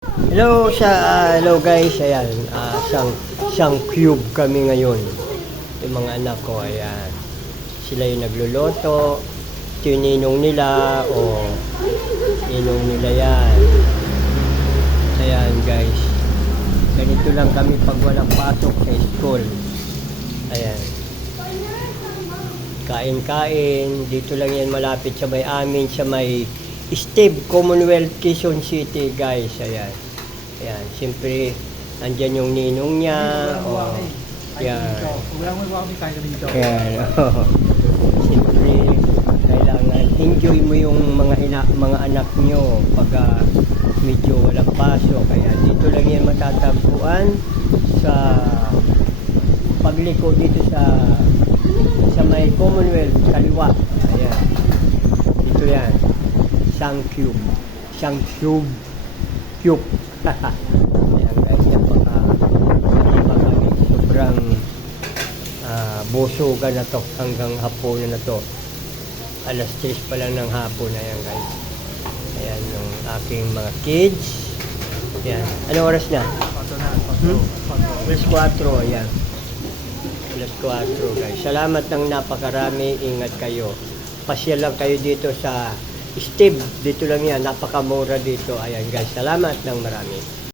Hello guys, ayan, isang cube kami ngayon. Yung mga anak ko, ayan, sila yung nagluluto, tininong nila, ninong nila yan. Ayan guys, ganito lang kami pag walang pasok sa school. Ayan, kain-kain, dito lang yan malapit sa may amin, sa may Steve Commonwealth, Quezon City guys. Ayan. Ayan, siyempre andyan yung ninong niya. Yan. Ayan. Siyempre kailangan enjoy mo yung mga anak nyo pag medyo walang pasok. Kaya dito lang yan matatagpuan sa pagliko dito sa may Commonwealth kaliwa. Ayan. Dito yan. Cube. Ayan guys, sobrang busugan na to hanggang hapon na to. Alas 3 pa lang ng hapon na yan guys. Ayan yung aking mga kids. Ayan. Anong oras na? Alas 4. Ayan. Alas 4 guys. Salamat ng napakarami. Ingat kayo. Pasyal lang kayo dito sa Steve, dito lang yan, napakamura dito. Ayan guys, salamat ng marami.